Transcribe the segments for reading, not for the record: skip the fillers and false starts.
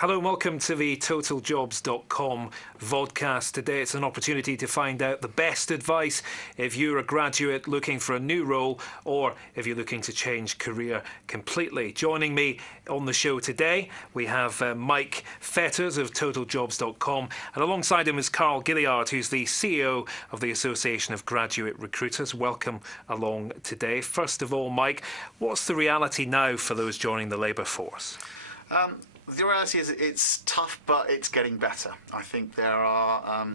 Hello and welcome to the Totaljobs.com vodcast. Today it's an opportunity to find out the best advice if you're a graduate looking for a new role or if you're looking to change career completely. Joining me on the show today we have Mike Fetters of Totaljobs.com, and alongside him is Gilliard, who's the CEO of the Association of Graduate Recruiters. Welcome along today. First of all, Mike, what's the reality now for those joining the labour force? The reality is it's tough, but it's getting better. I think there are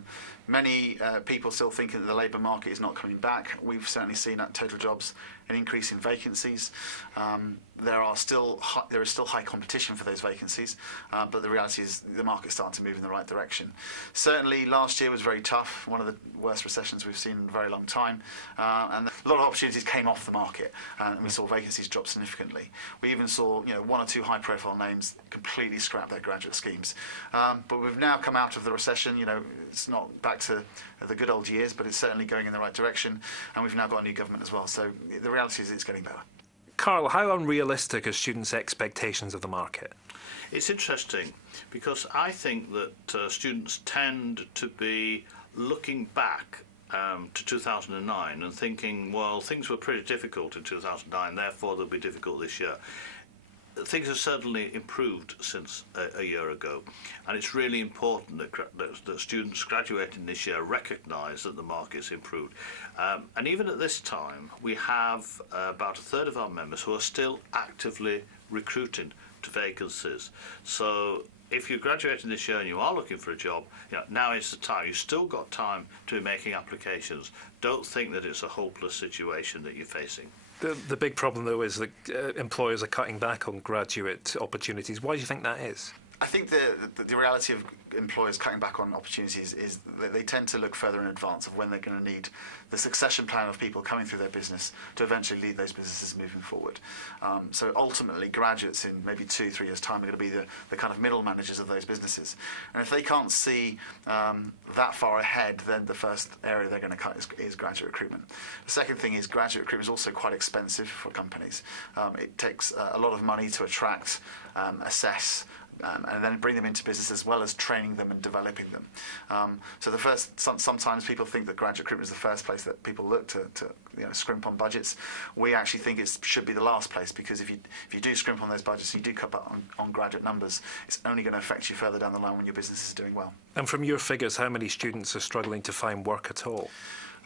many people still thinking that the labour market is not coming back. We've certainly seen at Totaljobs an increase in vacancies. There is still high competition for those vacancies, but the reality is the market's starting to move in the right direction. Certainly last year was very tough, one of the worst recessions we've seen in a very long time, and a lot of opportunities came off the market, and we saw vacancies drop significantly. We even saw one or two high-profile names completely scrap their graduate schemes. But we've now come out of the recession. It's not back to the good old years, but it's certainly going in the right direction, and we've now got a new government as well. So the reality is it's getting better. Carl, how unrealistic are students' expectations of the market? It's interesting because I think that students tend to be looking back to 2009 and thinking, well, things were pretty difficult in 2009, therefore they'll be difficult this year. Things have certainly improved since a year ago, and it's really important that students graduating this year recognise that the market's improved. And even at this time, we have about a third of our members who are still actively recruiting to vacancies. So if you're graduating this year and you are looking for a job, now is the time. You've still got time to be making applications. Don't think that it's a hopeless situation that you're facing. The big problem, though, is that employers are cutting back on graduate opportunities. Why do you think that is? I think the reality of employers cutting back on opportunities is that they tend to look further in advance of when they're going to need the succession plan of people coming through their business to eventually lead those businesses moving forward. So ultimately, graduates in maybe 2-3 years' time are going to be the kind of middle managers of those businesses. And if they can't see that far ahead, then the first area they're going to cut is graduate recruitment. The second thing is graduate recruitment is also quite expensive for companies. It takes a lot of money to attract, assess, and then bring them into business, as well as training them and developing them. So sometimes people think that graduate recruitment is the first place that people look to scrimp on budgets. We actually think it should be the last place, because if you do scrimp on those budgets, you do cut back on graduate numbers, it's only going to affect you further down the line when your business is doing well. And from your figures, how many students are struggling to find work at all?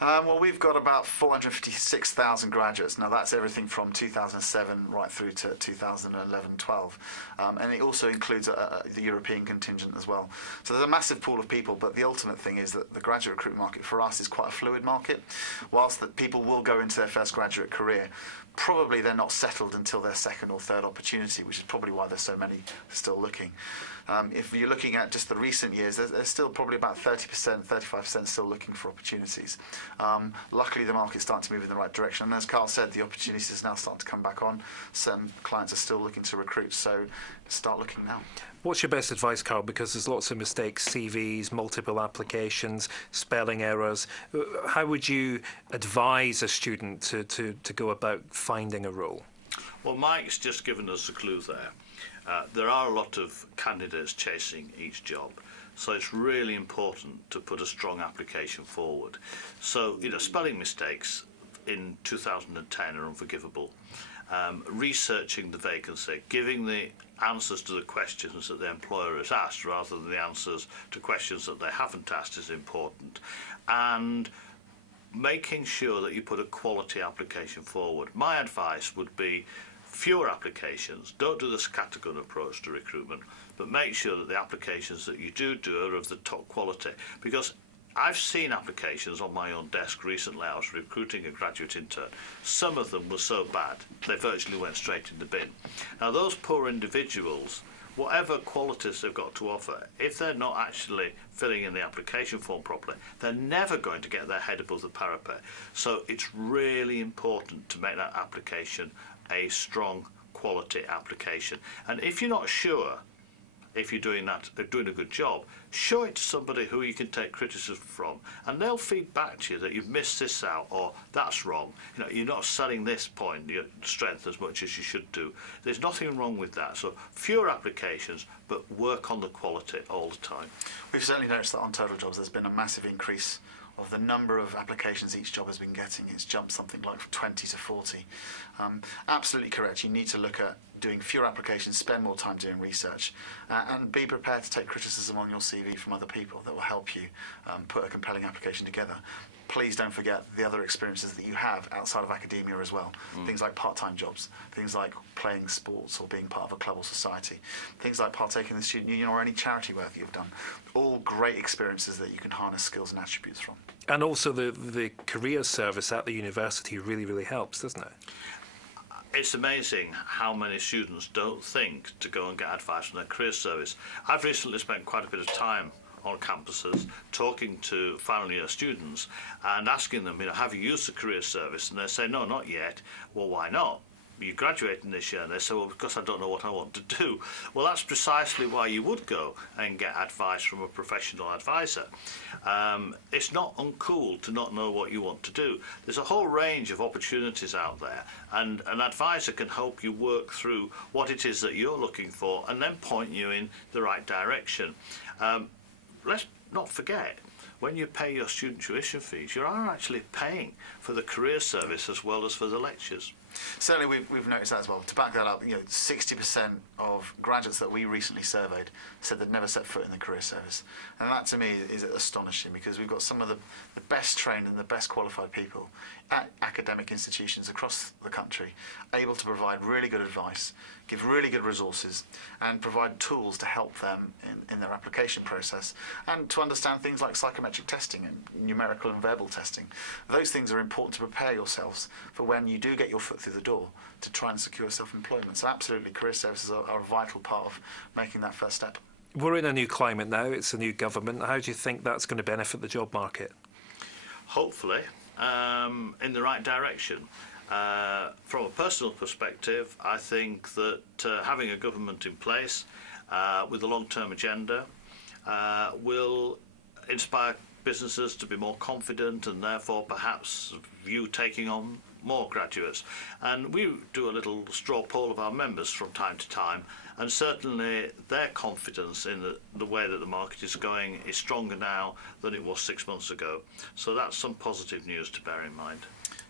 Well, we've got about 456,000 graduates. Now, that's everything from 2007 right through to 2011-12. And it also includes the European contingent as well. So there's a massive pool of people, but the ultimate thing is that the graduate recruitment market for us is quite a fluid market. Whilst that people will go into their first graduate career, probably they're not settled until their second or third opportunity, which is probably why there's so many still looking. If you're looking at just the recent years, there's still probably about 30%, 35% still looking for opportunities. Luckily, the market's starting to move in the right direction. And as Carl said, the opportunities now starting to come back on. Some clients are still looking to recruit, so start looking now. What's your best advice, Carl? Because there's lots of mistakes, CVs, multiple applications, spelling errors. How would you advise a student to go about finding a role? Well, Mike's just given us a clue there. There are a lot of candidates chasing each job, so it's really important to put a strong application forward. So, spelling mistakes in 2010 are unforgivable. Researching the vacancy, giving the answers to the questions that the employer has asked rather than the answers to questions that they haven't asked is important, and making sure that you put a quality application forward. My advice would be fewer applications. Don't do the scattergun approach to recruitment, but make sure that the applications that you do are of the top quality, because I've seen applications on my own desk recently. I was recruiting a graduate intern. Some of them were so bad they virtually went straight in the bin. Now, those poor individuals, whatever qualities they've got to offer, if they're not actually filling in the application form properly, they're never going to get their head above the parapet. So it's really important to make that application a strong quality application. And if you're not sure if you're doing a good job, show it to somebody who you can take criticism from, and they'll feed back to you that you've missed this out or that's wrong. You know, you're not selling this point, your strength, as much as you should do. There's nothing wrong with that. So fewer applications, but work on the quality all the time. We've certainly noticed that on Totaljobs there's been a massive increase of the number of applications each job has been getting. It's jumped something like 20 to 40. Absolutely correct. You need to look at doing fewer applications, spend more time doing research, and be prepared to take criticism on your CV from other people that will help you put a compelling application together. Please don't forget the other experiences that you have outside of academia as well. Things like part-time jobs, things like playing sports or being part of a club or society, things like partaking in the student union or any charity work that you've done. All great experiences that you can harness skills and attributes from. And also the career service at the university really helps, doesn't it? It's amazing how many students don't think to go and get advice from their career service. I've recently spent quite a bit of time on campuses talking to final year students and asking them, you know, have you used the career service? And they say, no, not yet. Well, why not? You're graduating this year. And they say, well, because I don't know what I want to do. Well, that's precisely why you would go and get advice from a professional advisor. It's not uncool to not know what you want to do. There's a whole range of opportunities out there, and an advisor can help you work through what it is that you're looking for and then point you in the right direction. Let's not forget, when you pay your student tuition fees, you are actually paying for the career service as well as for the lectures. Certainly we've noticed that as well. To back that up, 60% of graduates that we recently surveyed said they'd never set foot in the career service. And that to me is astonishing, because we've got some of the best trained and the best qualified people at academic institutions across the country, able to provide really good advice, give really good resources, and provide tools to help them in their application process, and to understand things like psychometric testing and numerical and verbal testing. Those things are important to prepare yourselves for when you do get your foot through the door to try and secure self-employment. So absolutely, career services are a vital part of making that first step. We're in a new climate now, it's a new government. How do you think that's going to benefit the job market? Hopefully, in the right direction. From a personal perspective, I think that having a government in place with a long-term agenda will inspire businesses to be more confident and therefore perhaps view taking on more graduates. And we do a little straw poll of our members from time to time, and certainly their confidence in the way that the market is going is stronger now than it was 6 months ago. So that's some positive news to bear in mind.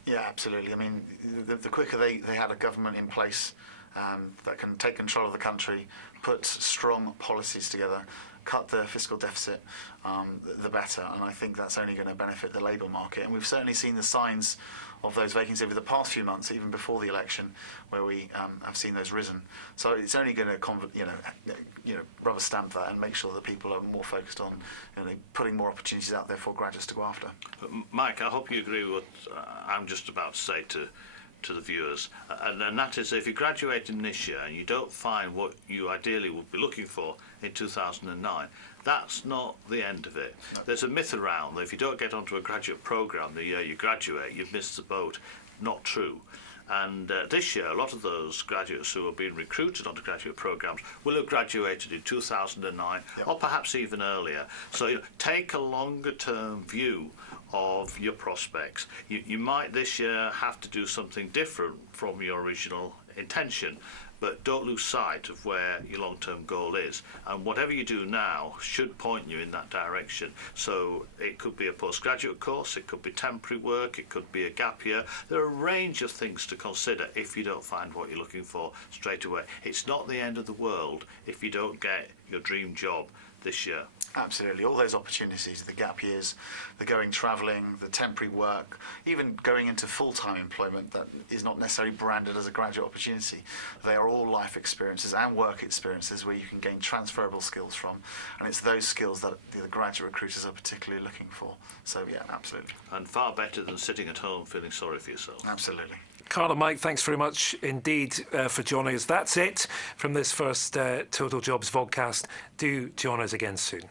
Yeah, absolutely. I mean, the quicker they had a government in place that can take control of the country, put strong policies together, cut the fiscal deficit, the better. And I think that's only going to benefit the labour market. And we've certainly seen the signs of those vacancies over the past few months, even before the election, where we have seen those risen. So it's only going to rubber stamp that and make sure that people are more focused on putting more opportunities out there for graduates to go after. Mike, I hope you agree with what I'm just about to say to the viewers, and that is, if you're graduating this year and you don't find what you ideally would be looking for in 2009, that's not the end of it. No. There's a myth around that if you don't get onto a graduate programme the year you graduate, you've missed the boat. Not true. And this year, a lot of those graduates who are being recruited onto graduate programmes will have graduated in 2009, yep, or perhaps even earlier. So take a longer-term view of your prospects. You might this year have to do something different from your original intention, but don't lose sight of where your long-term goal is. And whatever you do now should point you in that direction. So it could be a postgraduate course, it could be temporary work, it could be a gap year. There are a range of things to consider if you don't find what you're looking for straight away. It's not the end of the world if you don't get your dream job this year. Absolutely. All those opportunities, the gap years, the going travelling, the temporary work, even going into full-time employment that is not necessarily branded as a graduate opportunity. They are all life experiences and work experiences where you can gain transferable skills from, and it's those skills that the graduate recruiters are particularly looking for. So yeah, absolutely. And far better than sitting at home feeling sorry for yourself. Absolutely. Carl and Mike, thanks very much indeed for joining us. That's it from this first Total Jobs vodcast. Do join us again soon.